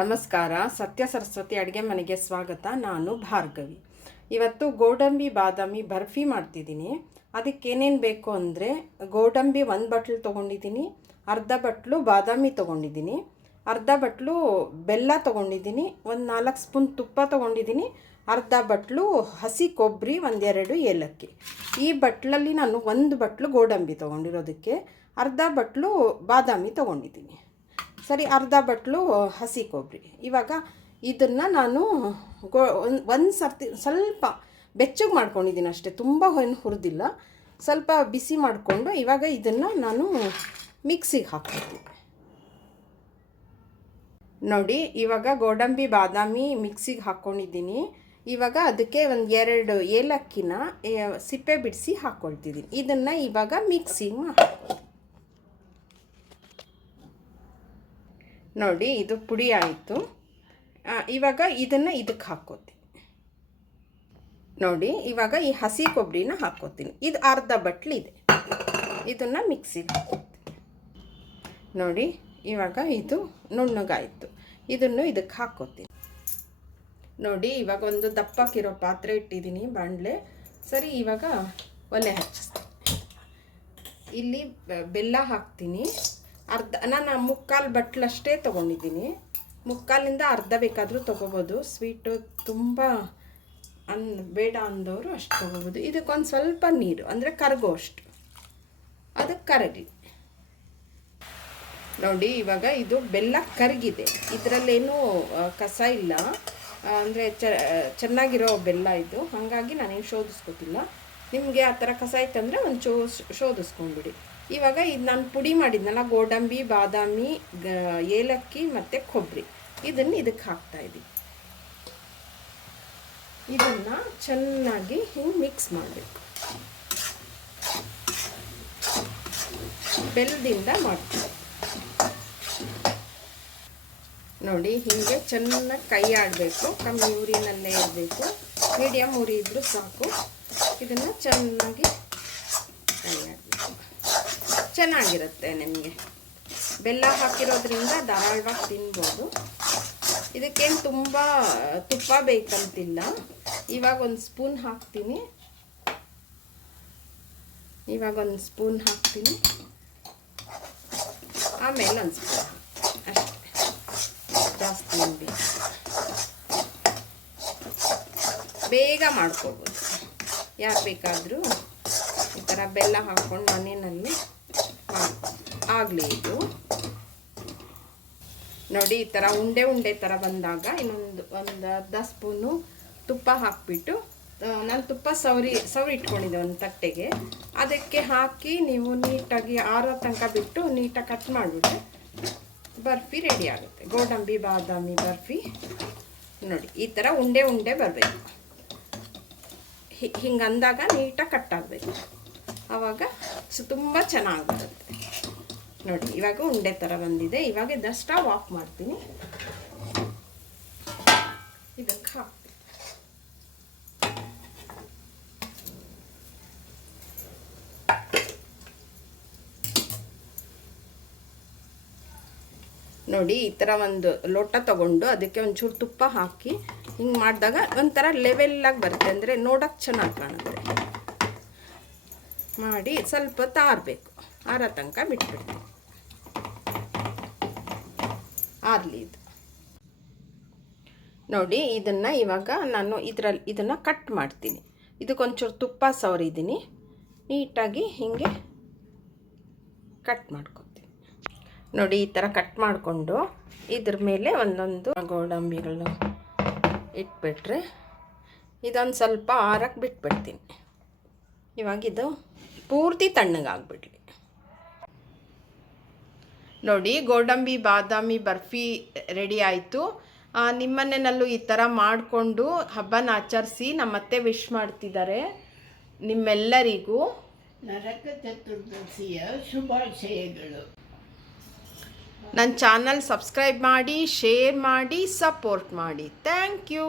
ನಮಸ್ಕಾರ, ಸತ್ಯ ಸರಸ್ವತಿ ಅಡುಗೆ ಮನೆಗೆ ಸ್ವಾಗತ. ನಾನು ಭಾರ್ಗವಿ. ಇವತ್ತು ಗೋಡಂಬಿ ಬಾದಾಮಿ ಬರ್ಫಿ ಮಾಡ್ತಿದ್ದೀನಿ. ಅದಕ್ಕೆ ಏನೇನು ಬೇಕು ಅಂದರೆ ಗೋಡಂಬಿ ಒಂದು ಬಟ್ಲು ತೊಗೊಂಡಿದ್ದೀನಿ, ಅರ್ಧ ಬಟ್ಲು ಬಾದಾಮಿ ತೊಗೊಂಡಿದ್ದೀನಿ, ಅರ್ಧ ಬಟ್ಲು ಬೆಲ್ಲ ತೊಗೊಂಡಿದ್ದೀನಿ, ಒಂದು ನಾಲ್ಕು ಸ್ಪೂನ್ ತುಪ್ಪ ತೊಗೊಂಡಿದ್ದೀನಿ, ಅರ್ಧ ಬಟ್ಲು ಹಸಿ ಕೊಬ್ಬರಿ ಒಂದೆರಡು ಏಲಕ್ಕಿ. ಈ ಬಟ್ಲಲ್ಲಿ ನಾನು ಒಂದು ಬಟ್ಲು ಗೋಡಂಬಿ ತೊಗೊಂಡಿರೋದಕ್ಕೆ, ಅರ್ಧ ಬಟ್ಲು ಬಾದಾಮಿ ತೊಗೊಂಡಿದ್ದೀನಿ. ಸರಿ, ಅರ್ಧ ಬಟ್ಲು ಹಸಿ ಕೊಬ್ಬರಿ. ಇವಾಗ ಇದನ್ನು ನಾನು ಗೋ, ಒಂದು ಸರ್ತಿ, ಸ್ವಲ್ಪ ಬೆಚ್ಚಗೆ ಮಾಡ್ಕೊಂಡಿದ್ದೀನಿ ಅಷ್ಟೇ. ತುಂಬ ಏನು ಹುರಿದಿಲ್ಲ. ಸ್ವಲ್ಪ ಬಿಸಿ ಮಾಡಿಕೊಂಡು ಇವಾಗ ಇದನ್ನು ನಾನು ಮಿಕ್ಸಿಗೆ ಹಾಕ್ತೀನಿ ನೋಡಿ, ಇವಾಗ ಗೋಡಂಬಿ, ಬಾದಾಮಿ ಮಿಕ್ಸಿಗೆ ಹಾಕ್ಕೊಂಡಿದ್ದೀನಿ ಇವಾಗ ಅದಕ್ಕೆ ಒಂದು ಎರಡು ಏಲಕ್ಕಿನ ಸಿಪ್ಪೆ ಬಿಡಿಸಿ ಹಾಕ್ಕೊಳ್ತಿದ್ದೀನಿ ಇದನ್ನು ಇವಾಗ ಮಿಕ್ಸಿಗೆ ಮಾಡಿ ನೋಡಿ, ಇದು ಪುಡಿ ಆಯಿತು. ಇವಾಗ ಇದನ್ನು ಇದಕ್ಕೆ ಹಾಕ್ಕೋತೀನಿ. ನೋಡಿ, ಇವಾಗ ಈ ಹಸಿ ಕೊಬ್ಬರಿನ ಹಾಕ್ಕೋತೀನಿ. ಇದು ಅರ್ಧ ಬಟ್ಲಿದೆ ಇದನ್ನು ಮಿಕ್ಸಿಗೆ ಹಾಕ್ಕೋತೀನಿ. ನೋಡಿ, ಇವಾಗ ಇದು ನುಣ್ಣಗಾಯಿತು. ಇದನ್ನು ಇದಕ್ಕೆ ಹಾಕ್ಕೋತೀನಿ. ನೋಡಿ, ಇವಾಗ ಒಂದು ದಪ್ಪಕ್ಕಿರೋ ಪಾತ್ರೆ ಇಟ್ಟಿದ್ದೀನಿ ಬಾಣಲೆ ಸರಿ, ಇವಾಗ ಒಲೆ ಹಚ್ಚಿಸ್ತೀನಿ. ಇಲ್ಲಿ ಬೆಲ್ಲ ಹಾಕ್ತೀನಿ. ಅರ್ಧ, ನಾನು ಮುಕ್ಕಾಲು ಬಟ್ಲಷ್ಟೇ ತೊಗೊಂಡಿದ್ದೀನಿ. ಮುಕ್ಕಾಲಿಂದ ಅರ್ಧ ಬೇಕಾದರೂ ತೊಗೋಬೋದು. ಸ್ವೀಟು ತುಂಬ ಅನ್, ಬೇಡ ಅಂದವರು ಅಷ್ಟು ತೊಗೋಬೋದು. ಇದಕ್ಕೊಂದು ಸ್ವಲ್ಪ ನೀರು, ಅಂದರೆ ಕರಗೋ ಅಷ್ಟು. ಅದಕ್ಕೆ ಕರಗಿ. ನೋಡಿ, ಇವಾಗ ಇದು ಬೆಲ್ಲ ಕರಗಿದೆ. ಇದರಲ್ಲೇನು ಕಸ ಇಲ್ಲ. ಅಂದರೆ ಚೆನ್ನಾಗಿರೋ ಬೆಲ್ಲ ಇದು. ಹಾಗಾಗಿ ನಾನೇನು ಶೋಧಿಸ್ಕೊತಿಲ್ಲ. ನಿಮಗೆ ಆ ಥರ ಕಸ ಇತ್ತಂದರೆ ಒಂದು ಚೋ ಶೋಧಿಸ್ಕೊಂಡ್ಬಿಡಿ. ಇವಾಗ ಇದು ನಾನು ಪುಡಿ ಮಾಡಿದ್ನಲ್ಲ, ಗೋಡಂಬಿ, ಬಾದಾಮಿ, ಗ, ಏಲಕ್ಕಿ ಮತ್ತು ಕೊಬ್ಬರಿ ಇದನ್ನು ಇದಕ್ಕೆ ಹಾಕ್ತಾ ಇದ್ದೀನಿ ಇದನ್ನು ಚೆನ್ನಾಗಿ ಹಿಂಗೆ ಮಿಕ್ಸ್ ಮಾಡಬೇಕು. ಬೆಲ್ಲದಿಂದ ಮಾಡ್ತೀವಿ. ನೋಡಿ, ಹೀಗೆ ಚೆನ್ನಾಗಿ ಕೈ ಆಡಬೇಕು, ಕಮ್ಮಿ ಉರಿನಲ್ಲೇ ಇರಬೇಕು. ಮೀಡಿಯಮ್ ಉರಿ ಇದ್ದರೂ ಸಾಕು. ಇದನ್ನು ಚೆನ್ನಾಗಿ ಕೈ ಚೆನ್ನಾಗಿರುತ್ತೆ ನಿಮಗೆ. ಬೆಲ್ಲ ಹಾಕಿರೋದ್ರಿಂದ ಧಾರಾಳವಾಗಿ ತಿನ್ಬೋದು. ಇದಕ್ಕೇನು ತುಂಬ, ತುಪ್ಪ ಬೇಕಂತಿಲ್ಲ. ಇವಾಗ ಒಂದು ಸ್ಪೂನ್ ಹಾಕ್ತೀನಿ. ಇವಾಗ ಒಂದು ಸ್ಪೂನ್ ಹಾಕ್ತೀನಿ. ಆಮೇಲೆ ಒಂದು ಸ್ಪೂನ್. ಅಷ್ಟೇ. ಜಾಸ್ತಿ ಬೇಗ ಮಾಡ್ಕೋಬೋದು. ಯಾರು ಬೇಕಾದರೂ ಈ ಥರ ಬೆಲ್ಲ ಹಾಕ್ಕೊಂಡು ಮನೆಯಲ್ಲಿ ಆಗಲಿ ಇದು ನೋಡಿ, ಈ ಥರ ಉಂಡೆ ಉಂಡೆ ಥರ ಬಂದಾಗ ಇನ್ನೊಂದು ಒಂದು ಅರ್ಧ ಸ್ಪೂನು ತುಪ್ಪ ಹಾಕಿಬಿಟ್ಟು ನಾನು ತುಪ್ಪ ಸವರಿ ಸವರಿ ಇಟ್ಕೊಂಡಿದ್ದೆ ಒಂದು ತಟ್ಟೆಗೆ. ಅದಕ್ಕೆ ಹಾಕಿ ನೀವು ನೀಟಾಗಿ ಆರೋ ತನಕ ಬಿಟ್ಟು ನೀಟಾಗಿ ಕಟ್ ಮಾಡಿಬಿಟ್ಟು ಬರ್ಫಿ ರೆಡಿ ಆಗುತ್ತೆ. ಗೋಡಂಬಿ, ಬಾದಾಮಿ ಬರ್ಫಿ. ನೋಡಿ, ಈ ಥರ ಉಂಡೆ ಉಂಡೆ ಬರಬೇಕು. ಹಿಂಗೆ ಅಂದಾಗ ನೀಟಾಗಿ ಕಟ್ ಆಗಬೇಕು. ಆವಾಗ ಸೊ ತುಂಬ ಚೆನ್ನಾಗಿ ಬರುತ್ತೆ ನೋಡಿ, ಇವಾಗ ಉಂಡೆ ಥರ ಬಂದಿದೆ. ಇವಾಗ ದಸ್ಟ್ ಸ್ಟವ್ ಆಫ್ ಮಾಡ್ತೀನಿ. ಇದಕ್ಕೆ ಹಾಕ್ತೀನಿ. ನೋಡಿ, ಈ ಥರ ಒಂದು ಲೋಟ ತಗೊಂಡು ಅದಕ್ಕೆ ಒಂಚೂರು ತುಪ್ಪ ಹಾಕಿ ಹಿಂಗೆ ಮಾಡಿದಾಗ ಒಂಥರ ಲೆವೆಲ್ಲಾಗಿ ಬರುತ್ತೆ. ಅಂದರೆ ನೋಡೋಕ್ಕೆ ಚೆನ್ನಾಗಿ ಕಾಣುತ್ತೆ. ಮಾಡಿ ಸ್ವಲ್ಪ ತಾರಬೇಕು. ಆರ ತನಕ ಬಿಟ್ಬಿಡ್ತೀನಿ. ಆಗಲಿ ಇದು. ನೋಡಿ, ಇದನ್ನು ಇವಾಗ ನಾನು ಇದರಲ್ಲಿ, ಇದನ್ನು ಕಟ್ ಮಾಡ್ತೀನಿ. ಇದಕ್ಕೊಂಚೂರು ತುಪ್ಪ ಸವರಿದ್ದೀನಿ. ನೀಟಾಗಿ ಹೀಗೆ ಕಟ್ ಮಾಡ್ಕೊತೀನಿ. ನೋಡಿ, ಈ ಥರ ಕಟ್ ಮಾಡಿಕೊಂಡು ಇದ್ರ ಮೇಲೆ ಒಂದೊಂದು ಗೋಡಂಬಿಗಳು ಇಟ್ಬಿಟ್ರೆ ಇದೊಂದು ಸ್ವಲ್ಪ ಆರಕ್ಕೆ ಬಿಟ್ಬಿಡ್ತೀನಿ. ಇವಾಗ ಇದು ಪೂರ್ತಿ ತಣ್ಣಗಾಗ್ಬಿಡ್ಲಿ ನೋಡಿ ಗೋಡಂಬಿ ಬಾದಾಮಿ ಬರ್ಫಿ ರೆಡಿ ಆಯಿತು. ನಿಮ್ಮನೆಯಲ್ಲೂ ಈ ಥರ ಮಾಡಿಕೊಂಡು ಹಬ್ಬನ ಆಚರಿಸಿ ನಮ್ಮತ್ತೆ ವಿಶ್ ಮಾಡ್ತಿದ್ದಾರೆ. ನಿಮ್ಮೆಲ್ಲರಿಗೂ ನರಕ ಚತುರ್ದಶಿಯ ಶುಭಾಶಯಗಳು. ನನ್ನ ಚಾನಲ್ ಸಬ್ಸ್ಕ್ರೈಬ್ ಮಾಡಿ ಶೇರ್ ಮಾಡಿ ಸಪೋರ್ಟ್ ಮಾಡಿ. Thank you